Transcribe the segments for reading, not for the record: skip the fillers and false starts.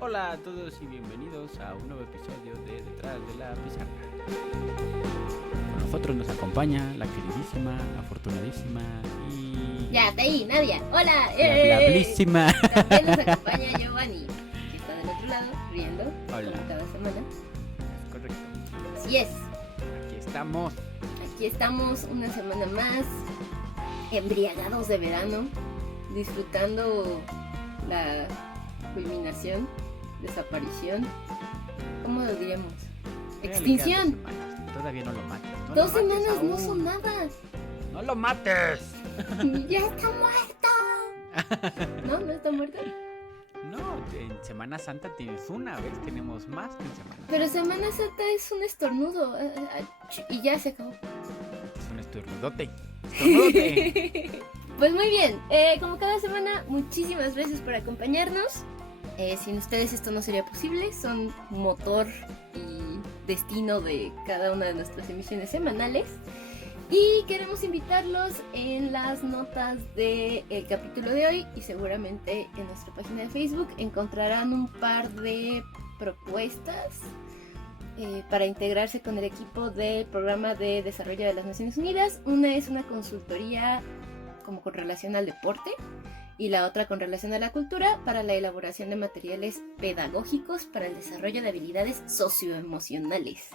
Hola a todos y bienvenidos a un nuevo episodio de Detrás de la Pizarra. Con nosotros nos acompaña la queridísima, afortunadísima y... Ya, está ahí, Nadia. Hola. la hablísima. También nos acompaña Giovanni, que está del otro lado, riendo. Hola. Como cada semana. Es correcto. Así es. Aquí estamos. Aquí estamos una semana más, embriagados de verano, disfrutando la culminación, desaparición. ¿Cómo lo diríamos? Extinción. Todavía no lo mates. No 2 lo mates semanas no aún. son nada. ¡No lo mates! Ya está muerto. ¿No? ¿No está muerto? No, en Semana Santa tienes una vez, tenemos más que en Semana Santa. Pero Semana Santa es un estornudo. Y ya se acabó. Es un estornudote. ¡Estornudote! Pues muy bien, como cada semana, muchísimas gracias por acompañarnos. Sin ustedes esto no sería posible, son motor y destino de cada una de nuestras emisiones semanales. Y queremos invitarlos en las notas del capítulo de hoy y seguramente en nuestra página de Facebook encontrarán un par de propuestas para integrarse con el equipo del Programa de Desarrollo de las Naciones Unidas. Una es una consultoría como con relación al deporte y la otra con relación a la cultura para la elaboración de materiales pedagógicos para el desarrollo de habilidades socioemocionales.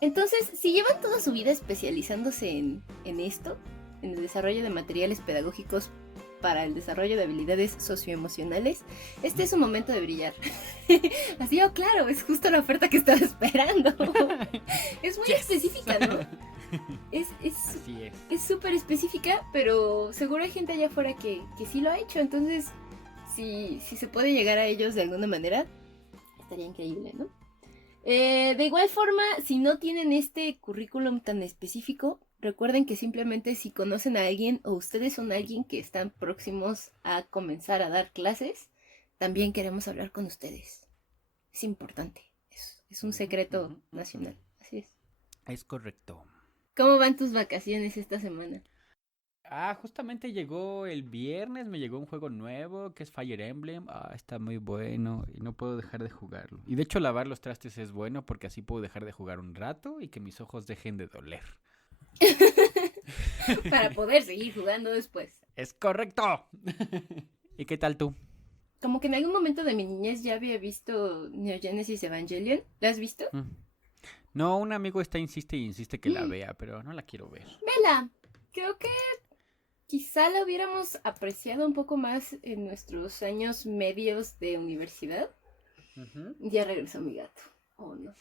Entonces, si llevan toda su vida especializándose en esto, en el desarrollo de materiales pedagógicos para el desarrollo de habilidades socioemocionales, este es su momento de brillar. Así, claro, es justo la oferta que estaba esperando. Es muy específica, ¿no? Así es. Es súper específica, pero seguro hay gente allá afuera que sí lo ha hecho. Entonces, si se puede llegar a ellos de alguna manera, estaría increíble, ¿no? De igual forma, si no tienen este currículum tan específico, recuerden que simplemente si conocen a alguien o ustedes son alguien que están próximos a comenzar a dar clases, también queremos hablar con ustedes. Es importante, es un secreto nacional, así es. Es correcto. ¿Cómo van tus vacaciones esta semana? Justamente llegó el viernes, me llegó un juego nuevo que es Fire Emblem. Está muy bueno y no puedo dejar de jugarlo. Y de hecho lavar los trastes es bueno porque así puedo dejar de jugar un rato y que mis ojos dejen de doler. Para poder seguir jugando después. ¡Es correcto! ¿Y qué tal tú? Como que en algún momento de mi niñez ya había visto Neo Genesis Evangelion. ¿La has visto? No, un amigo insiste y insiste que la vea, pero no la quiero ver. Vela. Creo que quizá la hubiéramos apreciado un poco más en nuestros años medios de universidad. Ya regresó mi gato. Oh, no.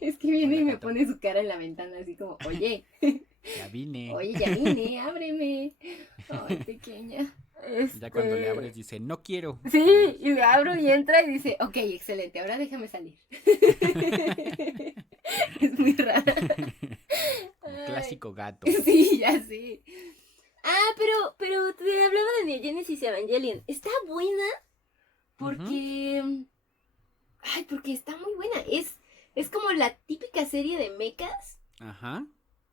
Es que viene Hola, y me gato. pone su cara en la ventana así como, oye, Ya vine. oye, ya vine, ábreme. Ay, pequeña. Ya cuando le abres dice, no quiero. Sí, y le abro y entra y dice, ok, excelente, ahora déjame salir. Es muy rara. Como clásico gato. Sí, ya sé. Pero te hablaba de Neo Genesis Evangelion. Está buena porque... Ay, porque está muy buena. Es como la típica serie de mechas. Ajá.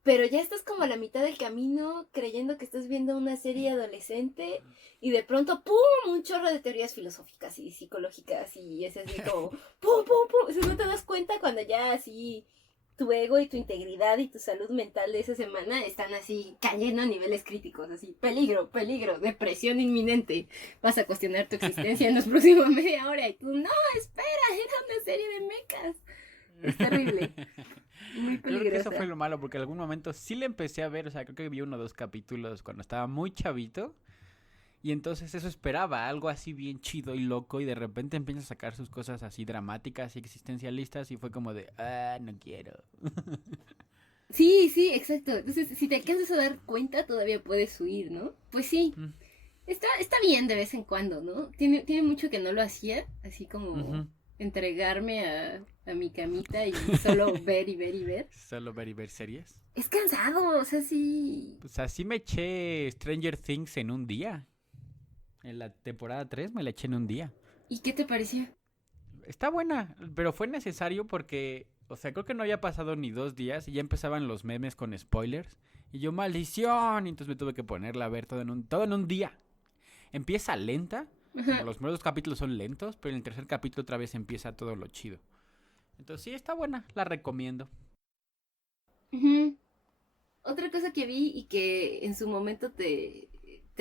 Pero ya estás como a la mitad del camino creyendo que estás viendo una serie adolescente y de pronto, ¡pum!, un chorro de teorías filosóficas y psicológicas y es así como, ¡pum, pum, pum! O sea, no te das cuenta cuando ya así tu ego y tu integridad y tu salud mental de esa semana están así cayendo a niveles críticos, así, peligro, peligro, depresión inminente. Vas a cuestionar tu existencia en los próximos media hora y tú, no, espera, era una serie de mechas. Es terrible. Muy Creo que peligrosa. eso fue lo malo, porque en algún momento sí le empecé a ver, o sea, creo que vi 1 o 2 capítulos cuando estaba muy chavito, y entonces eso esperaba, algo así bien chido y loco, y de repente empieza a sacar sus cosas así dramáticas y existencialistas, y fue como de, no quiero. Sí, sí, exacto. Entonces, si te alcanzas a dar cuenta, todavía puedes huir, ¿no? Pues sí. Está bien de vez en cuando, ¿no? Tiene mucho que no lo hacía, así como entregarme a mi camita y solo ver y ver y ver. Solo ver y ver series. Es cansado, o sea, sí. Pues así me eché Stranger Things en un día. En la temporada 3 me la eché en un día. ¿Y qué te pareció? Está buena, pero fue necesario porque, o sea, creo que no había pasado ni 2 días y ya empezaban los memes con spoilers. Y yo, maldición, y entonces me tuve que ponerla a ver todo en un día. Empieza lenta, Ajá. Los primeros 2 capítulos son lentos, pero en el tercer capítulo otra vez empieza todo lo chido. Entonces sí, está buena, la recomiendo. Ujú. Otra cosa que vi y que en su momento te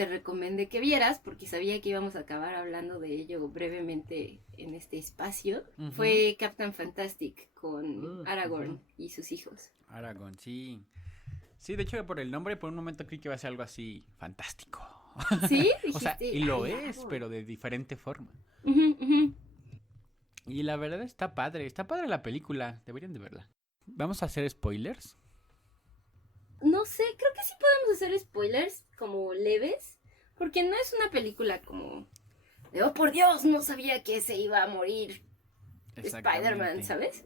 recomendé que vieras, porque sabía que íbamos a acabar hablando de ello brevemente en este espacio, Ujú. fue Captain Fantastic con Aragorn y sus hijos. Aragorn, sí. Sí, de hecho por el nombre por un momento creí que iba a ser algo así fantástico. ¿Sí? O sea, Dijiste, y lo "Ay, es, Aragorn". pero de diferente forma. Ujú, ujú. Y la verdad está padre la película, deberían de verla. ¿Vamos a hacer spoilers? No sé, creo que sí podemos hacer spoilers como leves, porque no es una película como de, oh por Dios, no sabía que se iba a morir Spider-Man, ¿sabes?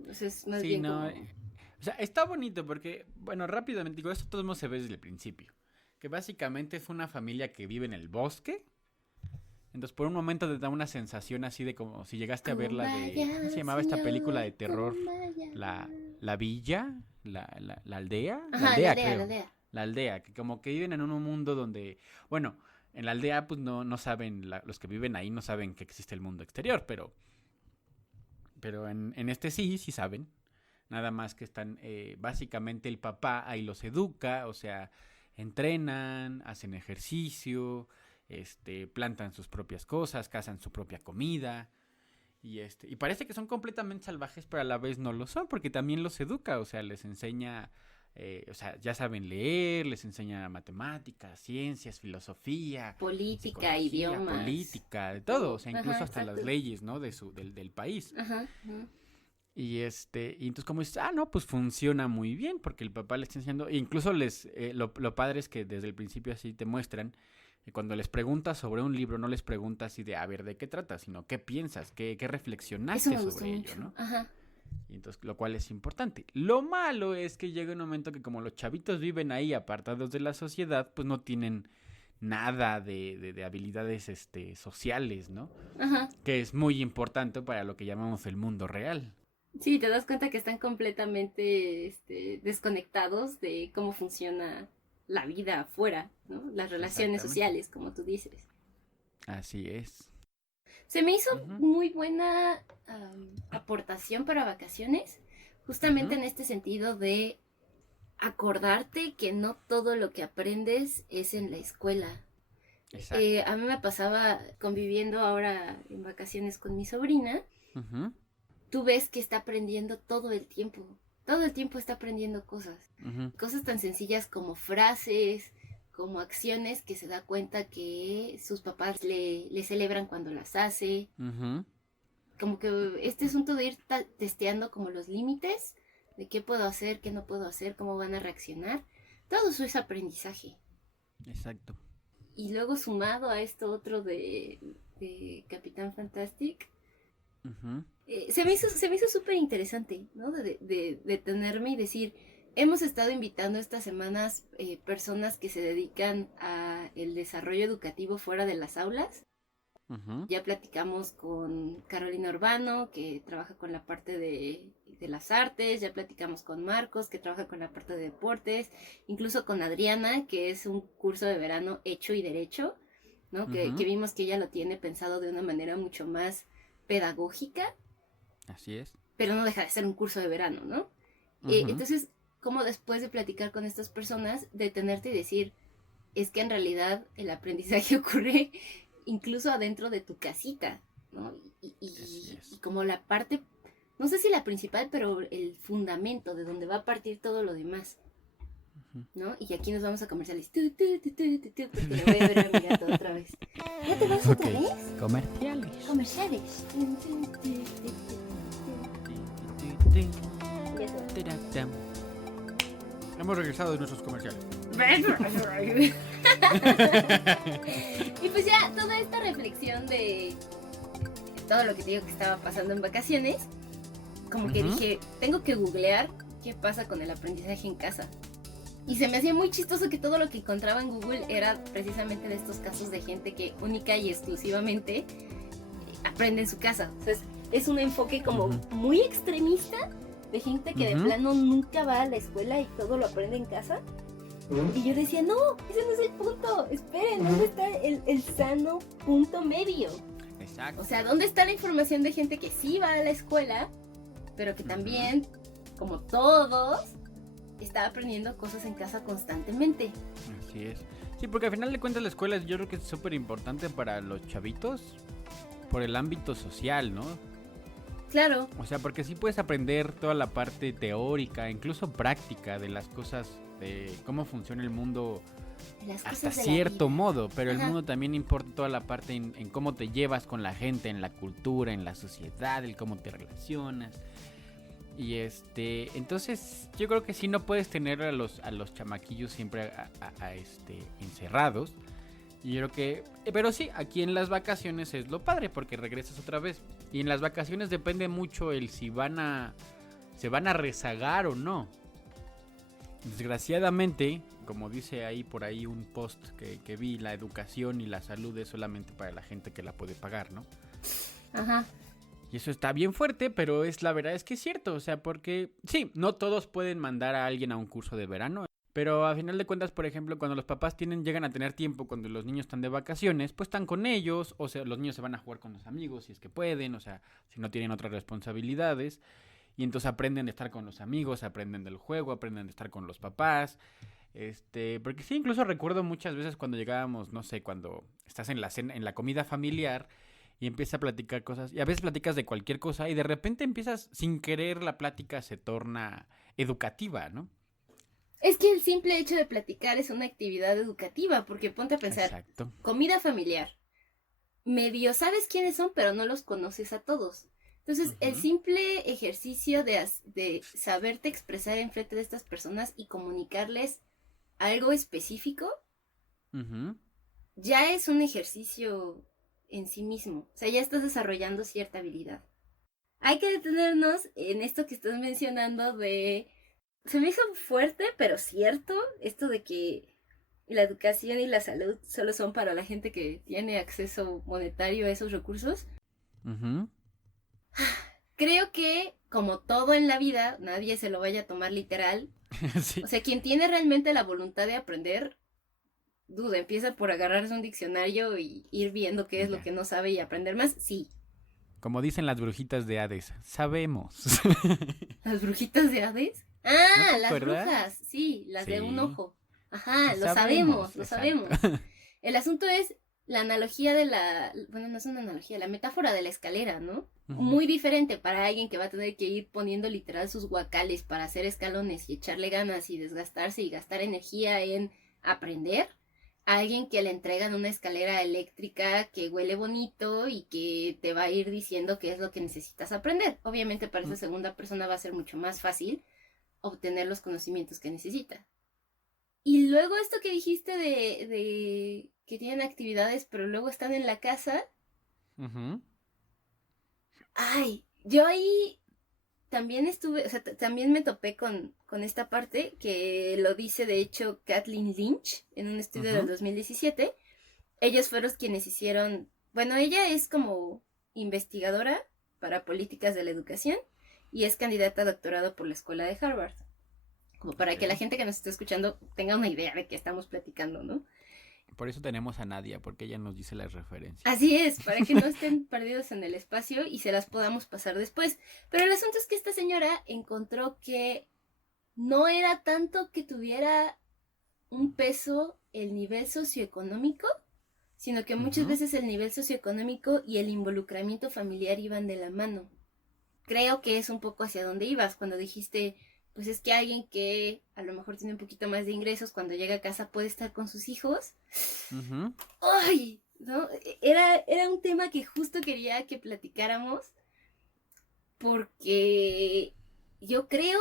Entonces, más Sí, bien no. como... O sea, está bonito porque, bueno, rápidamente digo, esto todo el mundo se ve desde el principio. Que básicamente es una familia que vive en el bosque. Entonces, por un momento te da una sensación así de como si llegaste a ver la de. ¿Cómo se llamaba esta película de terror? La, la villa, la aldea. La Ajá, aldea, la creo. aldea. La aldea, que como que viven en un mundo donde. Bueno, en la aldea, pues no saben. Los que viven ahí no saben que existe el mundo exterior, pero. Pero en este sí saben. Nada más que están, básicamente el papá ahí los educa, o sea, entrenan, hacen ejercicio, plantan sus propias cosas, cazan su propia comida. Y parece que son completamente salvajes, pero a la vez no lo son, porque también los educa, o sea, les enseña, o sea, ya saben leer, les enseña matemáticas, ciencias, filosofía, Política, psicología, idiomas. política, de todo, o sea, incluso Ajá, hasta las exacto. leyes, ¿no? Del país. Ajá. Ajá. Y entonces como dices, no, pues funciona muy bien, porque el papá le está enseñando, e incluso lo padre es que desde el principio así te muestran, que cuando les preguntas sobre un libro, no les preguntas así de, a ver, ¿de qué trata? Sino, ¿qué piensas? ¿Qué Eso reflexionaste me gustó sobre ello, mucho. no? Ajá. Y entonces, lo cual es importante. Lo malo es que llega un momento que como los chavitos viven ahí apartados de la sociedad, pues no tienen nada de habilidades sociales, ¿no? Ajá. Que es muy importante para lo que llamamos el mundo real. Sí, te das cuenta que están completamente desconectados de cómo funciona la vida afuera, ¿no? Las relaciones Exactamente. sociales, como tú dices. Así es. Se me hizo Ujú, muy buena aportación para vacaciones, justamente ujú, en este sentido de acordarte que no todo lo que aprendes es en la escuela. exacto. A mí me pasaba conviviendo ahora en vacaciones con mi sobrina. Ujú, Tú ves que está aprendiendo todo el tiempo está aprendiendo ujú, cosas tan sencillas como frases, como acciones que se da cuenta que sus papás le celebran cuando las hace, ujú, como que este asunto de ir testeando como los límites de qué puedo hacer, qué no puedo hacer, cómo van a reaccionar, todo eso es aprendizaje. exacto. Y luego sumado a esto otro de Capitán Fantastic, Ujú, se me hizo súper interesante, ¿no? De detenerme y decir, hemos estado invitando estas semanas personas que se dedican a el desarrollo educativo fuera de las aulas. ujú, Ya platicamos con Carolina Urbano, que trabaja con la parte de las artes, ya platicamos con Marcos, que trabaja con la parte de deportes, incluso con Adriana, que es un curso de verano hecho y derecho, ¿no? Que ujú, vimos que ella lo tiene pensado de una manera mucho más pedagógica, así es. pero no deja de ser un curso de verano, ¿no? Ujú, Entonces, como después de platicar con estas personas, detenerte y decir, es que en realidad el aprendizaje ocurre incluso adentro de tu casita, ¿no? así Y es. como la parte, no sé si la principal, pero el fundamento de donde va a partir todo lo demás, Ujú. ¿no? Y aquí nos vamos a comerciales, porque le voy a ver a mi gato otra vez. ¿Ya te vas Ok. otra vez? Comerciales. Comerciales. Ya te vas. Tiratam. Hemos regresado de nuestros comerciales. Y pues ya toda esta reflexión de todo lo que te digo que estaba pasando en vacaciones, como que Ujú. dije, tengo que googlear qué pasa con el aprendizaje en casa. Y se me hacía muy chistoso que todo lo que encontraba en Google era precisamente de estos casos de gente que única y exclusivamente aprende en su casa. O sea, es un enfoque como Ujú. muy extremista de gente que de Ujú. plano nunca va a la escuela y todo lo aprende en casa. Y yo decía, no, ese no es el punto. Esperen, ¿dónde está el sano punto medio? Exacto. O sea, ¿dónde está la información de gente que sí va a la escuela, pero que también, como todos, está aprendiendo cosas en casa constantemente? Así es. Sí, porque al final de cuentas la escuela yo creo que es súper importante para los chavitos por el ámbito social, ¿no? Claro. O sea, porque sí puedes aprender toda la parte teórica, incluso práctica de las cosas, de cómo funciona el mundo Las hasta cosas de la cierto vida. modo, pero el Ajá. mundo también importa toda la parte en cómo te llevas con la gente, en la cultura, en la sociedad, el cómo te relacionas. Y entonces yo creo que sí no puedes tener a los chamaquillos siempre encerrados. Y yo creo que, pero sí, aquí en las vacaciones es lo padre porque regresas otra vez. Y en las vacaciones depende mucho el si se van a rezagar o no. Desgraciadamente, como dice ahí por ahí un post que vi, la educación y la salud es solamente para la gente que la puede pagar, ¿no? Ajá. Y eso está bien fuerte, pero la verdad es que es cierto, o sea, porque sí, no todos pueden mandar a alguien a un curso de verano, pero a final de cuentas, por ejemplo, cuando los papás llegan a tener tiempo, cuando los niños están de vacaciones, pues están con ellos, o sea, los niños se van a jugar con los amigos si es que pueden, o sea, si no tienen otras responsabilidades, y entonces aprenden a estar con los amigos, aprenden del juego, aprenden a estar con los papás, porque sí, incluso recuerdo muchas veces cuando llegábamos, no sé, cuando estás en la comida familiar, y empieza a platicar cosas, y a veces platicas de cualquier cosa, y de repente empiezas, sin querer, la plática se torna educativa, ¿no? Es que el simple hecho de platicar es una actividad educativa, porque ponte a pensar, Exacto. comida familiar. Medio sabes quiénes son, pero no los conoces a todos. Entonces, el simple ejercicio de saberte expresar enfrente de estas personas y comunicarles algo específico, ya es un ejercicio en sí mismo. O sea, ya estás desarrollando cierta habilidad. Hay que detenernos en esto que estás mencionando de... Se me hizo fuerte, pero cierto, esto de que la educación y la salud solo son para la gente que tiene acceso monetario a esos recursos. Creo que, como todo en la vida, nadie se lo vaya a tomar literal. Sí. O sea, quien tiene realmente la voluntad de aprender, duda, empieza por agarrarse un diccionario y ir viendo qué es lo que no sabe y aprender más. Sí. Como dicen las brujitas de Hades, sabemos. ¿Las brujitas de Hades? ¿No Ah, te las acuerdas? brujas, sí, las de un Sí. ojo. Ajá, Sí, lo sabemos, lo exacto. sabemos. El asunto es la analogía de bueno, no es una analogía, la metáfora de la escalera, ¿no? Muy diferente para alguien que va a tener que ir poniendo literal sus guacales para hacer escalones y echarle ganas y desgastarse y gastar energía en aprender. A alguien que le entregan una escalera eléctrica que huele bonito y que te va a ir diciendo qué es lo que necesitas aprender. Obviamente para esa segunda persona va a ser mucho más fácil obtener los conocimientos que necesita. Y luego esto que dijiste de que tienen actividades pero luego están en la casa. Ay, yo ahí también estuve, o sea, también me topé con esta parte que lo dice de hecho Kathleen Lynch en un estudio del 2017. Ellos fueron quienes hicieron, bueno, ella es como investigadora para políticas de la educación y es candidata a doctorado por la escuela de Harvard. Como para que la gente que nos esté escuchando tenga una idea de qué estamos platicando, ¿no? Por eso tenemos a Nadia, porque ella nos dice las referencias. Así es, para que no estén perdidos en el espacio y se las podamos pasar después. Pero el asunto es que esta señora encontró que no era tanto que tuviera un peso el nivel socioeconómico, sino que muchas veces el nivel socioeconómico y el involucramiento familiar iban de la mano. Creo que es un poco hacia donde ibas cuando dijiste, pues es que alguien que a lo mejor tiene un poquito más de ingresos cuando llega a casa puede estar con sus hijos. ¡Ay! ¿No? Era un tema que justo quería que platicáramos porque yo creo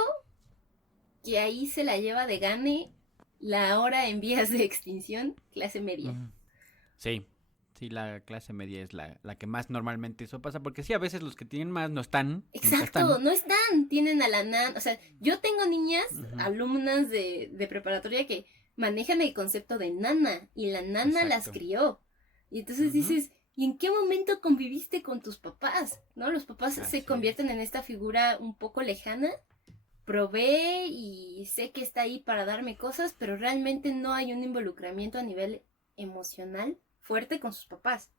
que ahí se la lleva de gane la ahora en vías de extinción clase media. Sí, la clase media es la que más normalmente eso pasa, porque sí, a veces los que tienen más no están. Exacto, no están, tienen a la nana, o sea, yo tengo niñas, alumnas de preparatoria que manejan el concepto de nana y la nana las crió. Y entonces dices, ¿y en qué momento conviviste con tus papás? ¿No? Los papás se convierten en esta figura un poco lejana provee y sé que está ahí para darme cosas, pero realmente no hay un involucramiento a nivel emocional fuerte con sus papás.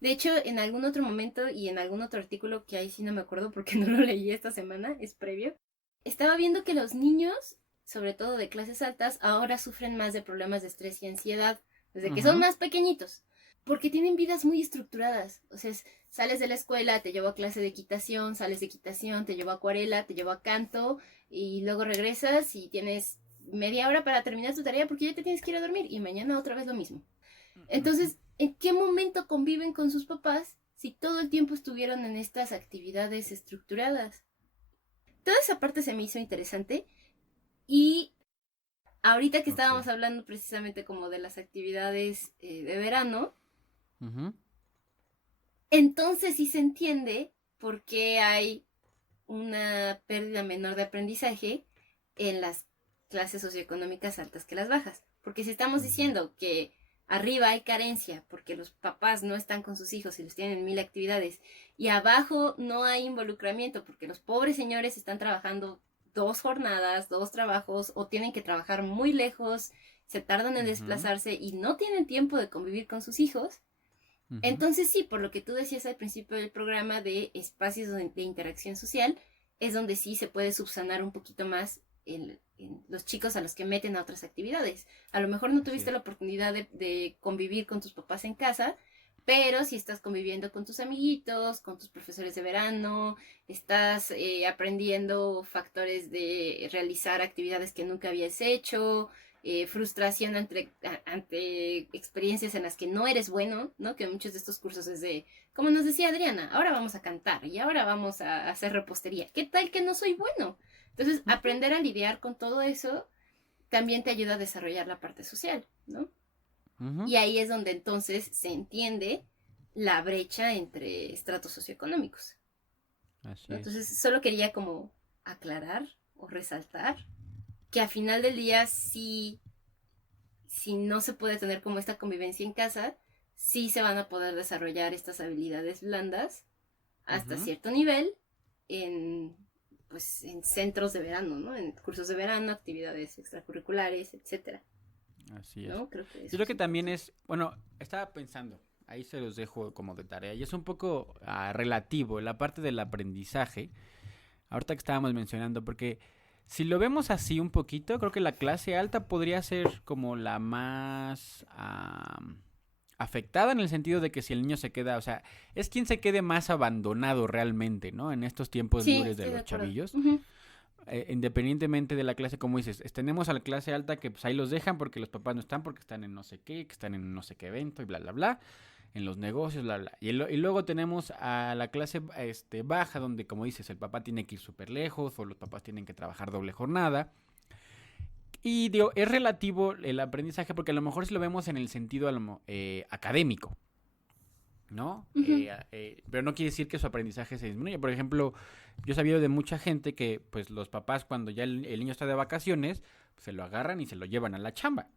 De hecho, en algún otro momento y en algún otro artículo que ahí sí no me acuerdo porque no lo leí esta semana, es previo, estaba viendo que los niños, sobre todo de clases altas, ahora sufren más de problemas de estrés y ansiedad desde que son más pequeñitos, porque tienen vidas muy estructuradas. O sea, sales de la escuela, te llevo a clase de equitación, sales de equitación, te llevo a acuarela, te llevo a canto, y luego regresas y tienes media hora para terminar tu tarea porque ya te tienes que ir a dormir y mañana otra vez lo mismo. Entonces, ¿en qué momento conviven con sus papás si todo el tiempo estuvieron en estas actividades estructuradas? Toda esa parte se me hizo interesante y ahorita que estábamos hablando precisamente como de las actividades de verano, entonces sí se entiende por qué hay una pérdida menor de aprendizaje en las clases socioeconómicas altas que las bajas. Porque si estamos diciendo que arriba hay carencia porque los papás no están con sus hijos y los tienen en 1000 actividades, y abajo no hay involucramiento porque los pobres señores están trabajando 2 jornadas, 2 trabajos, o tienen que trabajar muy lejos, se tardan en desplazarse y no tienen tiempo de convivir con sus hijos. Entonces sí, por lo que tú decías al principio del programa de espacios de interacción social, es donde sí se puede subsanar un poquito más en los chicos a los que meten a otras actividades. A lo mejor no tuviste la oportunidad de convivir con tus papás en casa, pero si estás conviviendo con tus amiguitos, con tus profesores de verano, estás aprendiendo factores de realizar actividades que nunca habías hecho, frustración ante experiencias en las que no eres bueno, ¿no? Que muchos de estos cursos es de, como nos decía Adriana, ahora vamos a cantar y ahora vamos a hacer repostería. ¿Qué tal que no soy bueno? Entonces, aprender a lidiar con todo eso también te ayuda a desarrollar la parte social, ¿no? Y ahí es donde entonces se entiende la brecha entre estratos socioeconómicos. Así entonces, solo quería como aclarar o resaltar que al final del día sí, si no se puede tener como esta convivencia en casa, sí se van a poder desarrollar estas habilidades blandas hasta cierto nivel en centros de verano, ¿no? En cursos de verano, actividades extracurriculares, etcétera. Así es. ¿No? Yo creo que también es, bueno, estaba pensando, ahí se los dejo como de tarea, y es un poco relativo la parte del aprendizaje, ahorita que estábamos mencionando, porque si lo vemos así un poquito, creo que la clase alta podría ser como la más afectada en el sentido de que si el niño se queda, o sea, es quien se quede más abandonado realmente, ¿no? En estos tiempos libres de los chavillos. Independientemente de la clase, como dices, tenemos a la clase alta que pues ahí los dejan porque los papás no están, porque están en no sé qué, que están en no sé qué evento y bla, bla, bla, en los negocios, bla, bla. Y luego tenemos a la clase baja, donde como dices, el papá tiene que ir súper lejos o los papás tienen que trabajar doble jornada. Y digo, es relativo el aprendizaje porque a lo mejor si lo vemos en el sentido académico, ¿no? Pero no quiere decir que su aprendizaje se disminuya. Por ejemplo, yo he sabido de mucha gente que pues los papás cuando ya el niño está de vacaciones, pues, se lo agarran y se lo llevan a la chamba.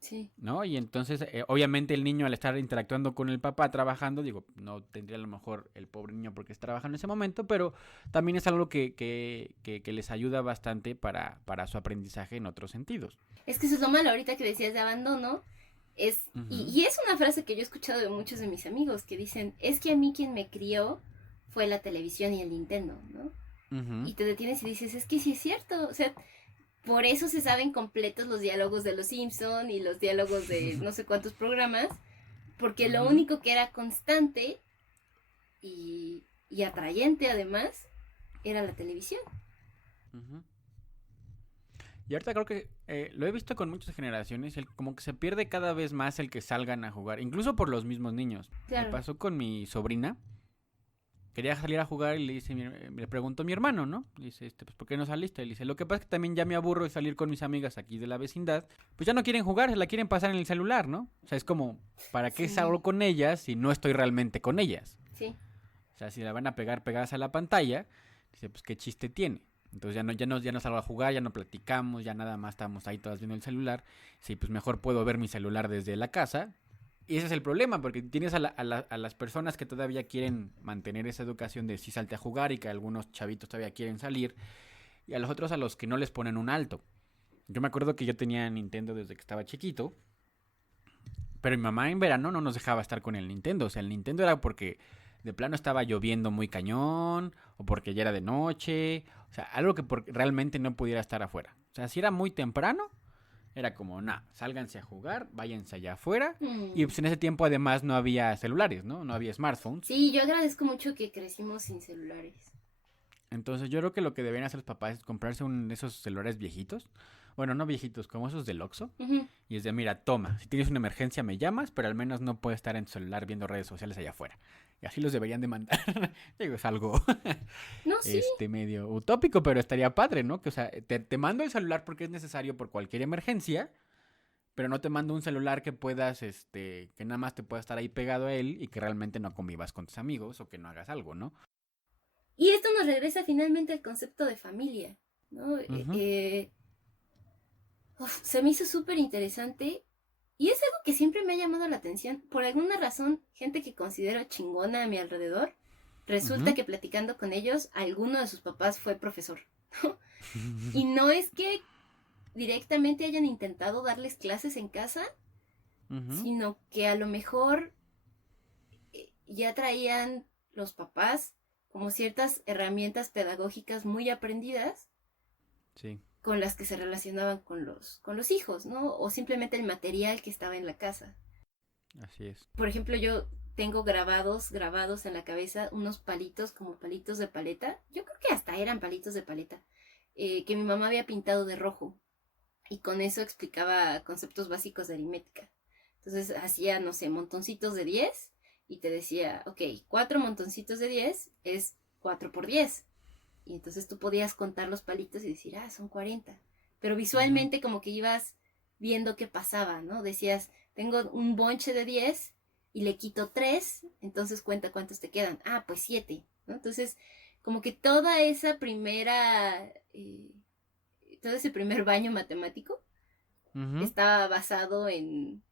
Sí. ¿No? Y entonces, obviamente el niño al estar interactuando con el papá trabajando, digo, no tendría a lo mejor el pobre niño porque está trabajando en ese momento, pero también es algo que les ayuda bastante para su aprendizaje en otros sentidos. Es que eso es lo malo ahorita que decías de abandono. Y es una frase que yo he escuchado de muchos de mis amigos que dicen, es que a mí quien me crió fue la televisión y el Nintendo, ¿no? Y te detienes y dices, es que sí es cierto, o sea, por eso se saben completos los diálogos de Los Simpson y los diálogos de no sé cuántos programas, porque lo único que era constante y atrayente además era la televisión. Y ahorita creo que lo he visto con muchas generaciones, como que se pierde cada vez más el que salgan a jugar, incluso por los mismos niños. Claro. Me pasó con mi sobrina, quería salir a jugar y le preguntó a mi hermano, ¿no? Le dice, pues ¿por qué no saliste? Le dice, lo que pasa es que también ya me aburro de salir con mis amigas aquí de la vecindad, pues ya no quieren jugar, se la quieren pasar en el celular, ¿no? O sea, es como, ¿para qué salgo con ellas si no estoy realmente con ellas? Sí. O sea, si la van a pegar pegadas a la pantalla, dice, pues ¿qué chiste tiene? Entonces ya no salgo a jugar, ya no platicamos, ya nada más estamos ahí todas viendo el celular. Sí, pues mejor puedo ver mi celular desde la casa. Y ese es el problema, porque tienes a las personas que todavía quieren mantener esa educación de sí salte a jugar y que algunos chavitos todavía quieren salir. y a los otros a los que no les ponen un alto. Yo me acuerdo que yo tenía Nintendo desde que estaba chiquito, pero mi mamá en verano no nos dejaba estar con el Nintendo. O sea, el Nintendo era porque de plano estaba lloviendo muy cañón, o porque ya era de noche, o sea, algo que realmente no pudiera estar afuera. O sea, si era muy temprano, era como, sálganse a jugar, váyanse allá afuera. Y pues en ese tiempo además no había celulares, ¿no? No había smartphones. Sí, yo agradezco mucho que crecimos sin celulares. Entonces yo creo que lo que deberían hacer los papás es comprarse de esos celulares viejitos. Bueno, no viejitos, como esos del Oxxo. Ujú. Y es de, mira, toma, si tienes una emergencia me llamas, pero al menos no puedes estar en tu celular viendo redes sociales allá afuera. Y así los deberían de mandar. Digo, es algo No, sí. medio utópico, pero estaría padre, ¿no? Que, o sea, te mando el celular porque es necesario por cualquier emergencia, pero no te mando un celular que puedas, que nada más te pueda estar ahí pegado a él y que realmente no convivas con tus amigos o que no hagas algo, ¿no? Y esto nos regresa finalmente al concepto de familia, ¿no? Ujú. Se me hizo súper interesante y es algo que siempre me ha llamado la atención. Por alguna razón, gente que considero chingona a mi alrededor, resulta Ujú. que platicando con ellos, alguno de sus papás fue profesor, ¿no? Y no es que directamente hayan intentado darles clases en casa, Ujú. sino que a lo mejor ya traían los papás como ciertas herramientas pedagógicas muy aprendidas Sí, con las que se relacionaban con los hijos, ¿no? O simplemente el material que estaba en la casa. así es. Por ejemplo, yo tengo grabados en la cabeza unos palitos como palitos de paleta. Yo creo que hasta eran palitos de paleta. Que mi mamá había pintado de rojo. Y con eso explicaba conceptos básicos de aritmética. Entonces hacía, no sé, montoncitos de 10 y te decía, ok, 4 montoncitos de 10 es 4 por 10. Y entonces tú podías contar los palitos y decir, son 40. Pero Ujú. visualmente como que ibas viendo qué pasaba, ¿no? Decías, tengo un bonche de 10 y le quito 3, entonces cuenta cuántos te quedan. Pues 7, ¿no? Entonces, como que toda esa primera, todo ese primer baño matemático Ujú. estaba basado en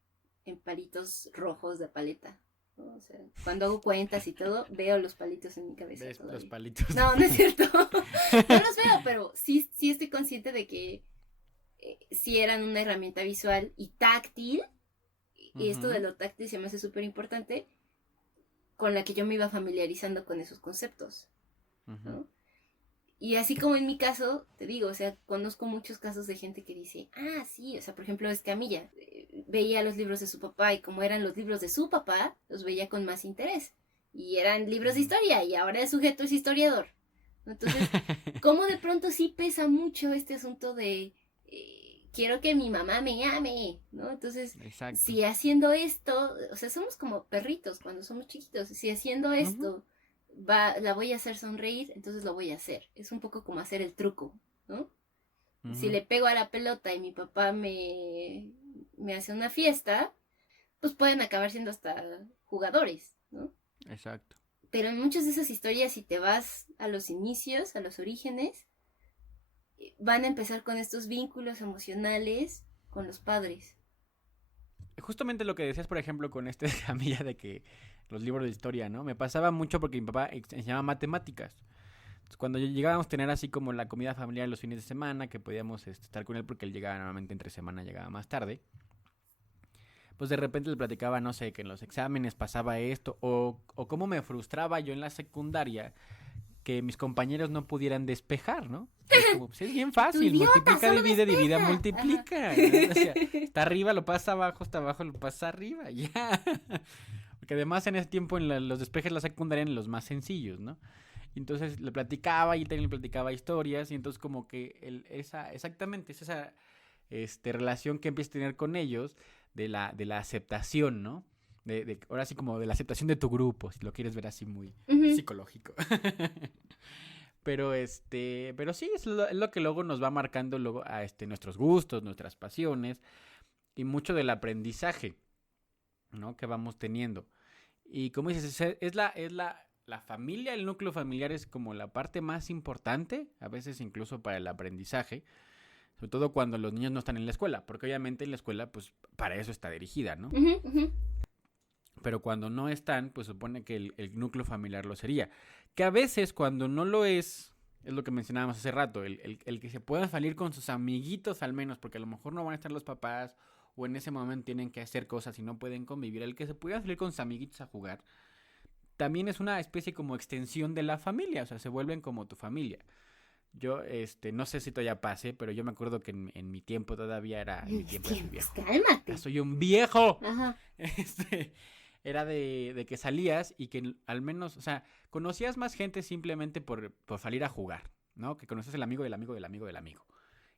palitos rojos de paleta, ¿no? O sea, cuando hago cuentas y todo, veo los palitos en mi cabeza ¿Ves los todavía. palitos? No, no es cierto. No los veo, pero sí, sí estoy consciente de que sí eran una herramienta visual y táctil. Y esto de Ujú. lo táctil se me hace súper importante, con la que yo me iba familiarizando con esos conceptos, Ujú. ¿no? Y así como en mi caso, te digo, o sea, conozco muchos casos de gente que dice, sí, o sea, por ejemplo, Escamilla, veía los libros de su papá y como eran los libros de su papá, los veía con más interés. Y eran libros de Ujú. historia y ahora el sujeto es historiador. Entonces, como de pronto sí pesa mucho este asunto de quiero que mi mamá me ame, ¿no? Entonces, Exacto. si haciendo esto, o sea, somos como perritos cuando somos chiquitos, si haciendo Ujú. esto la voy a hacer sonreír, entonces lo voy a hacer. Es un poco como hacer el truco, ¿no? Si Ujú. le pego a la pelota y mi papá me hace una fiesta, pues pueden acabar siendo hasta jugadores, ¿no? Exacto. Pero en muchas de esas historias, si te vas a los inicios, a los orígenes, van a empezar con estos vínculos emocionales con los padres. Justamente lo que decías, por ejemplo, con camilla de que los libros de historia, ¿no? Me pasaba mucho porque mi papá enseñaba matemáticas. Entonces, cuando llegábamos a tener así como la comida familiar los fines de semana, que podíamos estar con él porque él llegaba normalmente entre semana, llegaba más tarde, pues de repente le platicaba, no sé, que en los exámenes pasaba esto, o cómo me frustraba yo en la secundaria que mis compañeros no pudieran despejar, ¿no? Y es como, pues es bien ¡Tu fácil, idiota! multiplica, ¡Solo divide, divide, despeja! Ajá. multiplica, ¿no? O sea, está arriba, lo pasa abajo, está abajo, lo pasa arriba, ya. Porque además en ese tiempo los despejes de la secundaria eran los más sencillos, ¿no? Y entonces le platicaba y también le platicaba historias y entonces como que exactamente, es esa relación que empiezas a tener con ellos de la aceptación, ¿no? Ahora sí como de la aceptación de tu grupo, si lo quieres ver así muy Ujú. psicológico. Pero sí, es lo que luego nos va marcando luego a nuestros gustos, nuestras pasiones y mucho del aprendizaje, ¿no? Que vamos teniendo. Y como dices, la familia, el núcleo familiar es como la parte más importante, a veces incluso para el aprendizaje, sobre todo cuando los niños no están en la escuela, porque obviamente en la escuela, pues para eso está dirigida, ¿no? Ujú, ujú. Pero cuando no están, pues supone que el núcleo familiar lo sería. Que a veces cuando no lo es, es lo que mencionábamos hace rato, el que se pueda salir con sus amiguitos al menos, porque a lo mejor no van a estar los papás o en ese momento tienen que hacer cosas y no pueden convivir, el que se pueda salir con sus amiguitos a jugar, también es una especie como extensión de la familia, o sea, se vuelven como tu familia. Yo, no sé si todavía pase, pero yo me acuerdo que en mi tiempo todavía era, en mi tiempo era viejo. Cálmate. Ya soy un viejo. Ajá. Era de que salías y que al menos, o sea, conocías más gente simplemente por salir a jugar, ¿no? Que conocías el amigo del amigo del amigo del amigo.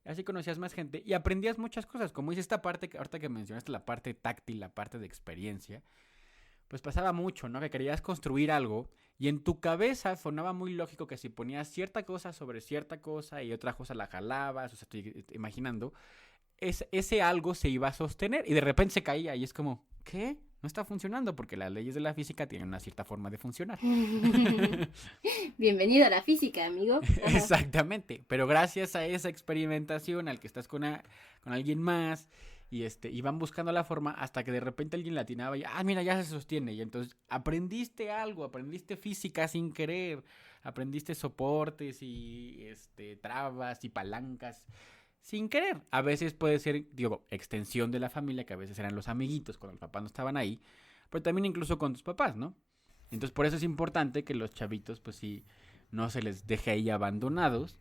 Y así conocías más gente y aprendías muchas cosas, como dice esta parte, ahorita que mencionaste la parte táctil, la parte de experiencia, pues pasaba mucho, ¿no? Que querías construir algo y en tu cabeza sonaba muy lógico que si ponías cierta cosa sobre cierta cosa y otra cosa la jalabas, o sea, estoy imaginando, ese algo se iba a sostener y de repente se caía y es como, ¿qué? No está funcionando porque las leyes de la física tienen una cierta forma de funcionar. Bienvenido a la física, amigo. Ajá. Exactamente, pero gracias a esa experimentación al que estás con alguien más y van buscando la forma hasta que de repente alguien la atinaba y mira, ya se sostiene y entonces aprendiste algo, aprendiste física sin querer, aprendiste soportes y trabas y palancas sin querer. A veces puede ser, extensión de la familia, que a veces eran los amiguitos cuando los papás no estaban ahí, pero también incluso con tus papás, ¿no? Entonces por eso es importante que los chavitos, pues sí, no se les deje ahí abandonados,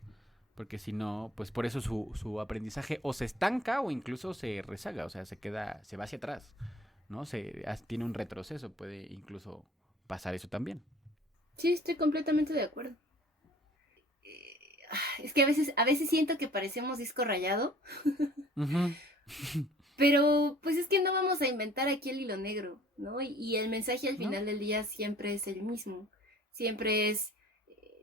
porque si no, pues por eso su aprendizaje o se estanca o incluso se rezaga, o sea, se va hacia atrás, ¿no? Tiene un retroceso, puede incluso pasar eso también. Sí, estoy completamente de acuerdo. Es que a veces siento que parecemos disco rayado. Uh-huh. Pero pues es que no vamos a inventar aquí el hilo negro, ¿no? Y el mensaje al final del día siempre es el mismo. Siempre es,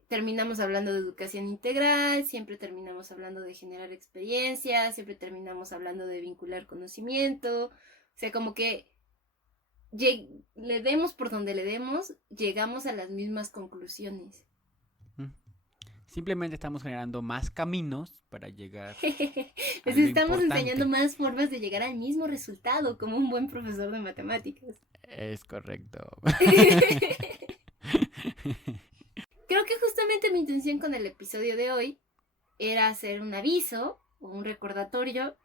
terminamos hablando de educación integral, siempre terminamos hablando de generar experiencias, siempre terminamos hablando de vincular conocimiento. O sea, como que le demos por donde le demos, llegamos a las mismas conclusiones. Simplemente estamos generando más caminos para llegar. Les estamos enseñando más formas de llegar al mismo resultado, como un buen profesor de matemáticas. Es correcto. Creo que justamente mi intención con el episodio de hoy era hacer un aviso o un recordatorio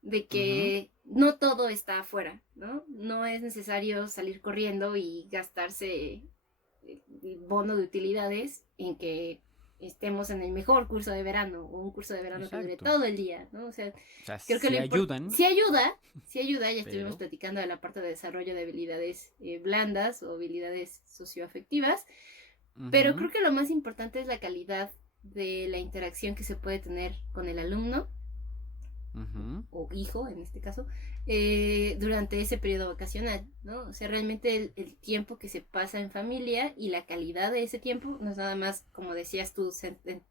de que no todo está afuera, ¿no? No es necesario salir corriendo y gastarse el bono de utilidades en que estemos en el mejor curso de verano o un curso de verano Exacto. Que dure todo el día, ¿no? O sea creo que sí ayudan. Sí ayuda, ya estuvimos platicando de la parte de desarrollo de habilidades blandas o habilidades socioafectivas, pero creo que lo más importante es la calidad de la interacción que se puede tener con el alumno o hijo en este caso durante ese periodo vacacional, ¿no? O sea, realmente el tiempo que se pasa en familia y la calidad de ese tiempo no es nada más, como decías tú,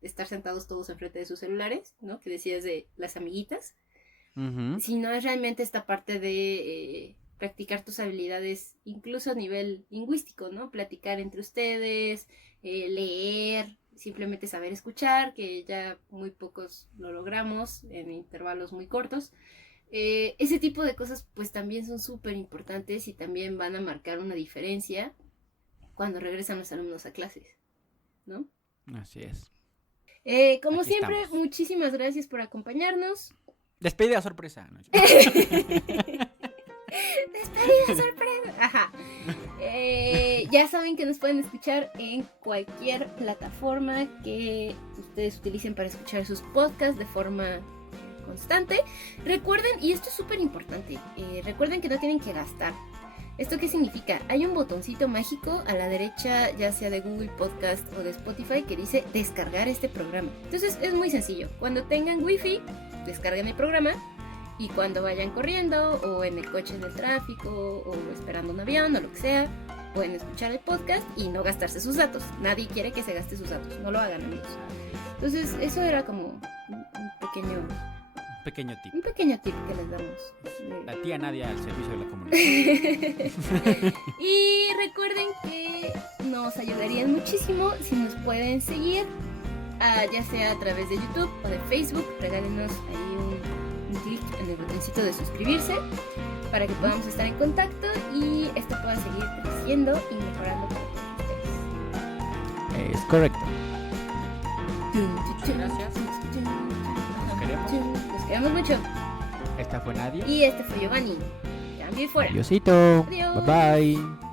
estar sentados todos enfrente de sus celulares, ¿no? Que decías de las amiguitas, sino es realmente esta parte de practicar tus habilidades incluso a nivel lingüístico, ¿no? Platicar entre ustedes, leer, simplemente saber escuchar, que ya muy pocos lo logramos en intervalos muy cortos. Ese tipo de cosas pues también son súper importantes y también van a marcar una diferencia cuando regresan los alumnos a clases, ¿no? Así es. Como Aquí siempre, estamos. Muchísimas gracias por acompañarnos. Despedida sorpresa, ¿no? Despedida sorpresa. Ajá. Ya saben que nos pueden escuchar en cualquier plataforma que ustedes utilicen para escuchar sus podcasts de forma constante. Recuerden, y esto es súper importante, recuerden que no tienen que gastar. ¿Esto qué significa? Hay un botoncito mágico a la derecha, ya sea de Google Podcast o de Spotify, que dice descargar este programa. Entonces es muy sencillo. Cuando tengan wifi, descarguen el programa. Y cuando vayan corriendo o en el coche del tráfico o esperando un avión o lo que sea, pueden escuchar el podcast y no gastarse sus datos. Nadie quiere que se gaste sus datos, no lo hagan, amigos. Entonces eso era como un pequeño tip que les damos. La tía Nadia al servicio de la comunidad. Y recuerden que nos ayudarían muchísimo si nos pueden seguir, ya sea a través de YouTube o de Facebook. Regálenos ahí un clic en el botoncito de suscribirse para que podamos estar en contacto y esto pueda seguir creciendo y mejorando para todos ustedes. Es correcto. Muchas gracias. Nos queremos. Nos queremos mucho. Esta fue Nadia. Y este fue Giovanni. Cambio y fuera. Adiósito. Adiós. Bye bye.